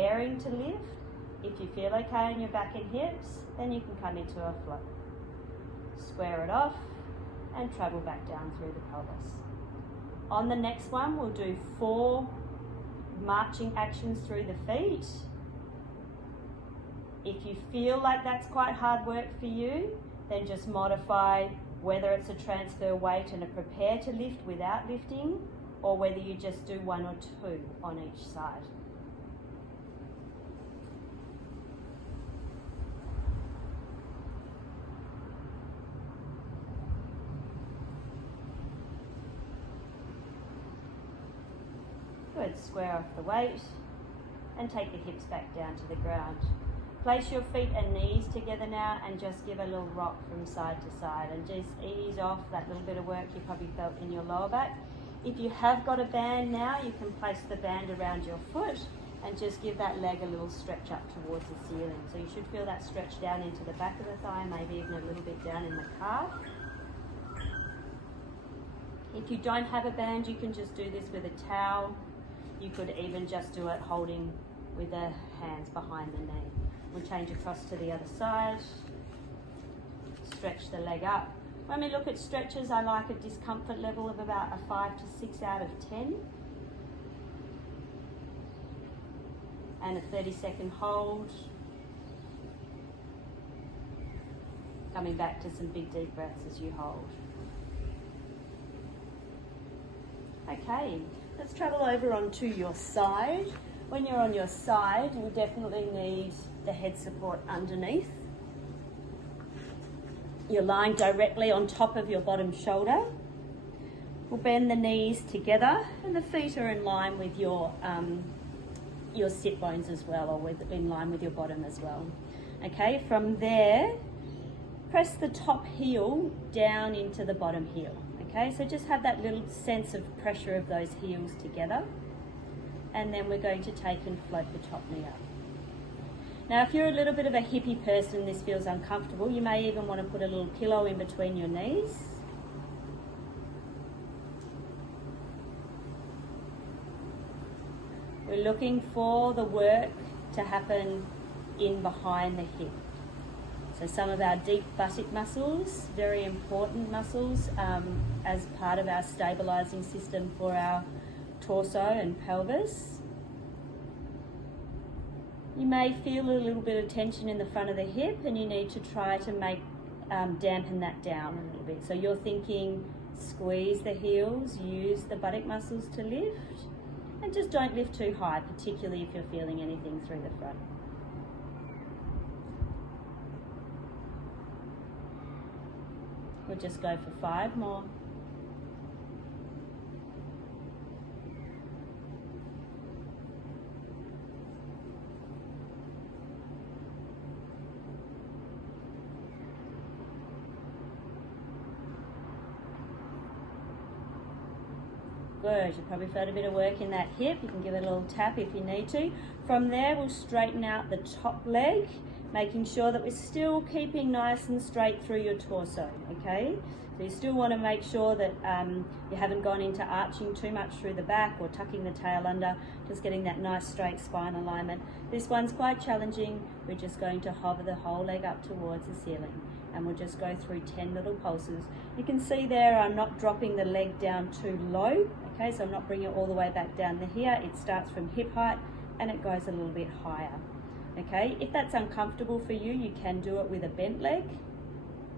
preparing to lift. If you feel okay in your back and hips, then you can come into a float. Square it off and travel back down through the pelvis. On the next one, we'll do 4 marching actions through the feet. If you feel like that's quite hard work for you, then just modify whether it's a transfer weight and a prepare to lift without lifting, or whether you just do 1 or 2 on each side. Good, square off the weight and take the hips back down to the ground. Place your feet and knees together now and just give a little rock from side to side and just ease off that little bit of work you probably felt in your lower back. If you have got a band now, you can place the band around your foot and just give that leg a little stretch up towards the ceiling. So you should feel that stretch down into the back of the thigh, maybe even a little bit down in the calf. If you don't have a band, you can just do this with a towel. You could even just do it holding with the hands behind the knee. We'll change across to the other side. Stretch the leg up. When we look at stretches, I like a discomfort level of about a 5 to 6 out of 10. And a 30-second hold. Coming back to some big deep breaths as you hold. Okay, let's travel over onto your side. When you're on your side, you definitely need the head support underneath. You're lying directly on top of your bottom shoulder. We'll bend the knees together and the feet are in line with your sit bones as well, or in line with your bottom as well. Okay, from there, press the top heel down into the bottom heel. Okay, so just have that little sense of pressure of those heels together. And then we're going to take and float the top knee up. Now, if you're a little bit of a hippie person and this feels uncomfortable, you may even want to put a little pillow in between your knees. We're looking for the work to happen in behind the hip. So some of our deep buttock muscles, very important muscles as part of our stabilizing system for our torso and pelvis. You may feel a little bit of tension in the front of the hip and you need to try to dampen that down a little bit. So you're thinking squeeze the heels, use the buttock muscles to lift, and just don't lift too high, particularly if you're feeling anything through the front. We'll just go for 5 more. Good, you probably felt a bit of work in that hip. You can give it a little tap if you need to. From there, we'll straighten out the top leg, making sure that we're still keeping nice and straight through your torso, okay? So you still want to make sure that you haven't gone into arching too much through the back or tucking the tail under, just getting that nice straight spine alignment. This one's quite challenging. We're just going to hover the whole leg up towards the ceiling, and we'll just go through 10 little pulses. You can see there I'm not dropping the leg down too low, okay? So I'm not bringing it all the way back down to here. It starts from hip height and it goes a little bit higher. Okay, if that's uncomfortable for you, you can do it with a bent leg.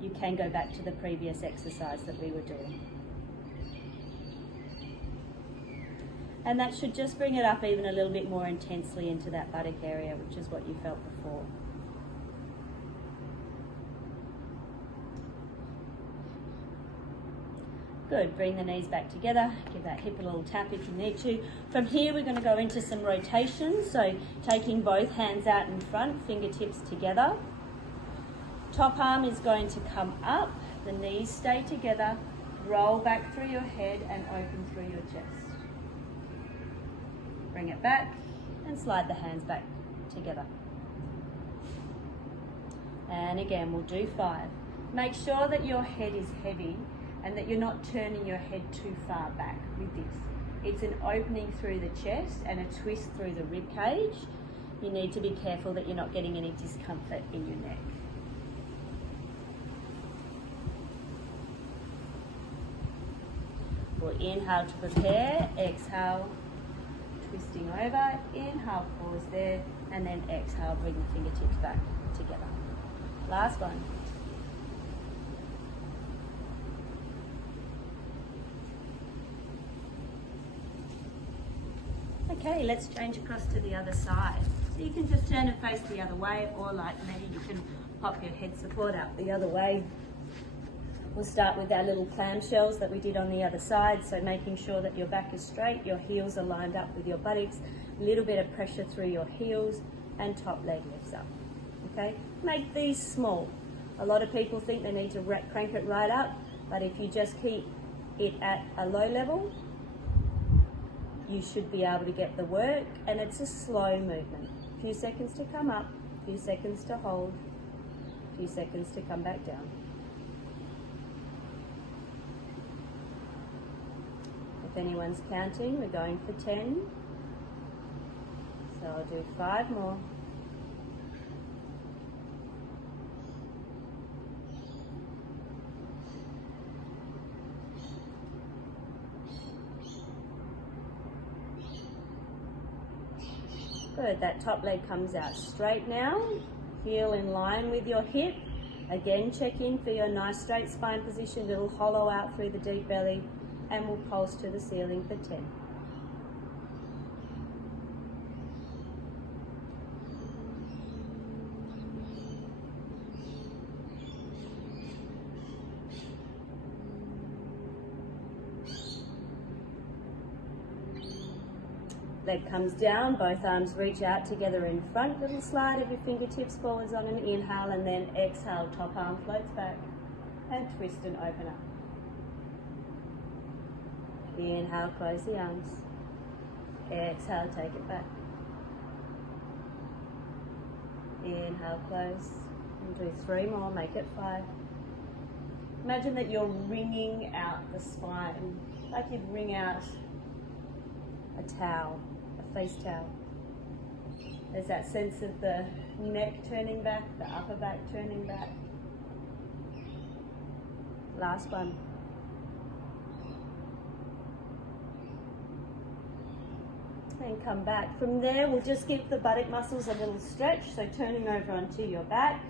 You can go back to the previous exercise that we were doing. And that should just bring it up even a little bit more intensely into that buttock area, which is what you felt before. Good, bring the knees back together, give that hip a little tap if you need to. From here we're going to go into some rotations, so taking both hands out in front, fingertips together. Top arm is going to come up, the knees stay together, roll back through your head and open through your chest. Bring it back and slide the hands back together. And again, we'll do 5. Make sure that your head is heavy and that you're not turning your head too far back with this. It's an opening through the chest and a twist through the rib cage. You need to be careful that you're not getting any discomfort in your neck. We'll inhale to prepare, exhale, twisting over, inhale, pause there, and then exhale, bring the fingertips back together. Last one. Okay, let's change across to the other side. So you can just turn and face the other way, or like me, you can pop your head support out the other way. We'll start with our little clamshells that we did on the other side, so making sure that your back is straight, your heels are lined up with your buttocks, a little bit of pressure through your heels, and top leg lifts up. Okay, make these small. A lot of people think they need to crank it right up, but if you just keep it at a low level, you should be able to get the work, and it's a slow movement. A few seconds to come up, a few seconds to hold, a few seconds to come back down. If anyone's counting, we're going for 10. So I'll do 5 more. Good, that top leg comes out straight now. Heel in line with your hip. Again, check in for your nice straight spine position, little hollow out through the deep belly, and we'll pulse to the ceiling for 10. Leg comes down, both arms reach out together in front, little slide of your fingertips forwards on an inhale, and then exhale, top arm floats back, and twist and open up. Inhale, close the arms. Exhale, take it back. Inhale, close, and do 3 more, make it 5. Imagine that you're wringing out the spine, like you'd wring out a towel, a face towel. There's that sense of the neck turning back, the upper back turning back. Last one. And come back. From there, we'll just give the buttock muscles a little stretch, so turning over onto your back,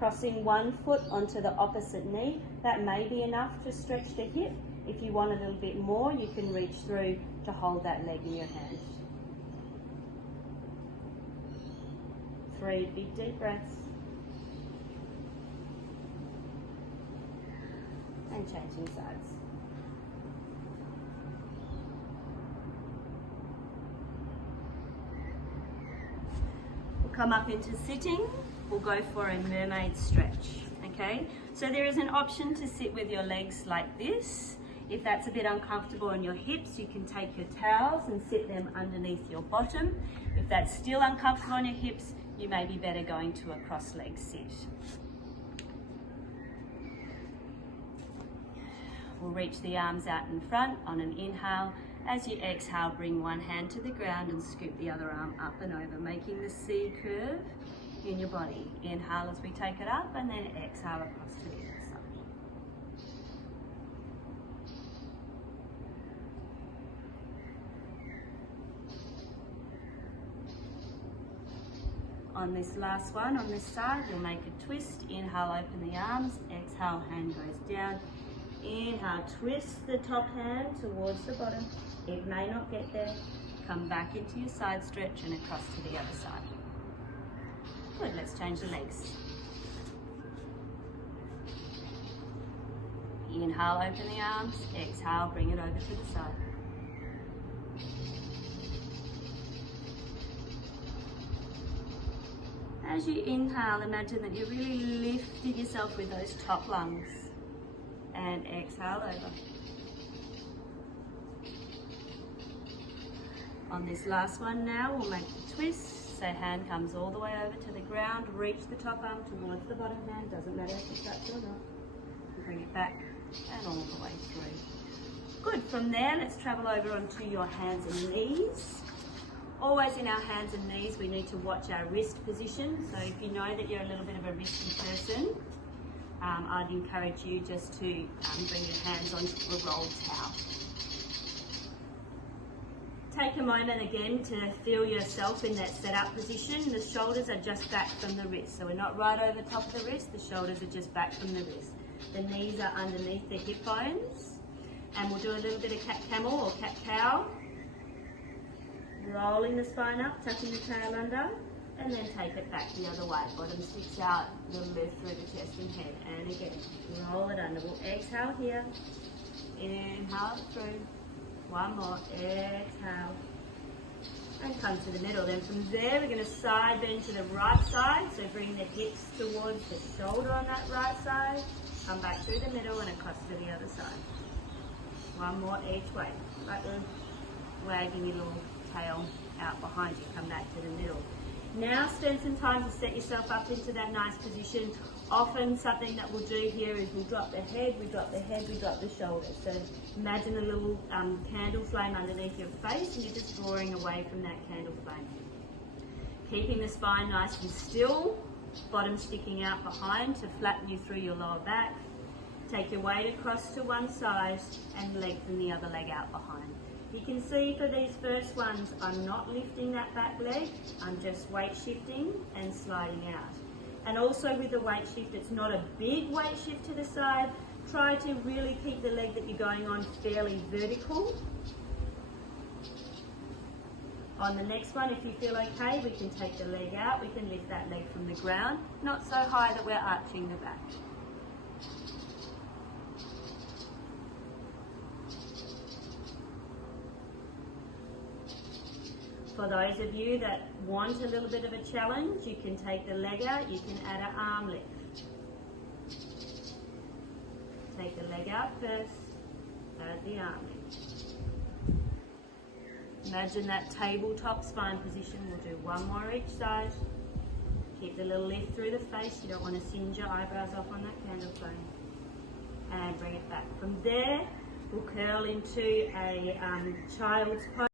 crossing one foot onto the opposite knee. That may be enough to stretch the hip. If you want a little bit more, you can reach through to hold that leg in your hand. 3 big deep breaths. And changing sides. We'll come up into sitting. We'll go for a mermaid stretch, okay? So there is an option to sit with your legs like this. If that's a bit uncomfortable on your hips, you can take your towels and sit them underneath your bottom. If that's still uncomfortable on your hips, you may be better going to a cross-leg sit. We'll reach the arms out in front on an inhale. As you exhale, bring one hand to the ground and scoop the other arm up and over, making the C curve in your body. Inhale as we take it up, and then exhale across to the other side. On this last one, on this side, we'll make a twist. Inhale, open the arms. Exhale, hand goes down. Inhale, twist the top hand towards the bottom. It may not get there. Come back into your side stretch and across to the other side. Good, let's change the legs. Inhale, open the arms. Exhale, bring it over to the side. As you inhale, imagine that you're really lifting yourself with those top lungs. And exhale over. On this last one now, we'll make the twist. So hand comes all the way over to the ground. Reach the top arm towards the bottom hand. Doesn't matter if you touch or not. Bring it back and all the way through. Good. From there, let's travel over onto your hands and knees. Always in our hands and knees, we need to watch our wrist position. So if you know that you're a little bit of a risky person, I'd encourage you just to bring your hands onto a rolled towel. Take a moment again to feel yourself in that set-up position. The shoulders are just back from the wrist. So we're not right over the top of the wrist, the shoulders are just back from the wrist. The knees are underneath the hip bones. And we'll do a little bit of cat-camel or cat-cow. Rolling the spine up, tucking the tail under, and then take it back the other way. Bottom sticks out, little lift through the chest and head. And again, roll it under. We'll exhale here. Inhale through. One more. Exhale. And come to the middle. Then from there, we're going to side bend to the right side. So bring the hips towards the shoulder on that right side. Come back through the middle and across to the other side. One more each way. Like wagging your little tail out behind you. Come back to the middle. Now spend some time to set yourself up into that nice position. Often something that we'll do here is we'll drop the head, we drop the head, we drop the shoulders. So imagine a little candle flame underneath your face and you're just drawing away from that candle flame. Keeping the spine nice and still, bottom sticking out behind to flatten you through your lower back. Take your weight across to one side and lengthen the other leg out behind. You can see for these first ones, I'm not lifting that back leg, I'm just weight shifting and sliding out. And also with the weight shift, it's not a big weight shift to the side. Try to really keep the leg that you're going on fairly vertical. On the next one, if you feel okay, we can take the leg out, we can lift that leg from the ground, not so high that we're arching the back. For those of you that want a little bit of a challenge, you can take the leg out, you can add an arm lift. Take the leg out first, add the arm lift. Imagine that tabletop spine position. We'll do one more each side. Keep the little lift through the face. You don't want to singe your eyebrows off on that candle flame. And bring it back. From there, we'll curl into a child's pose.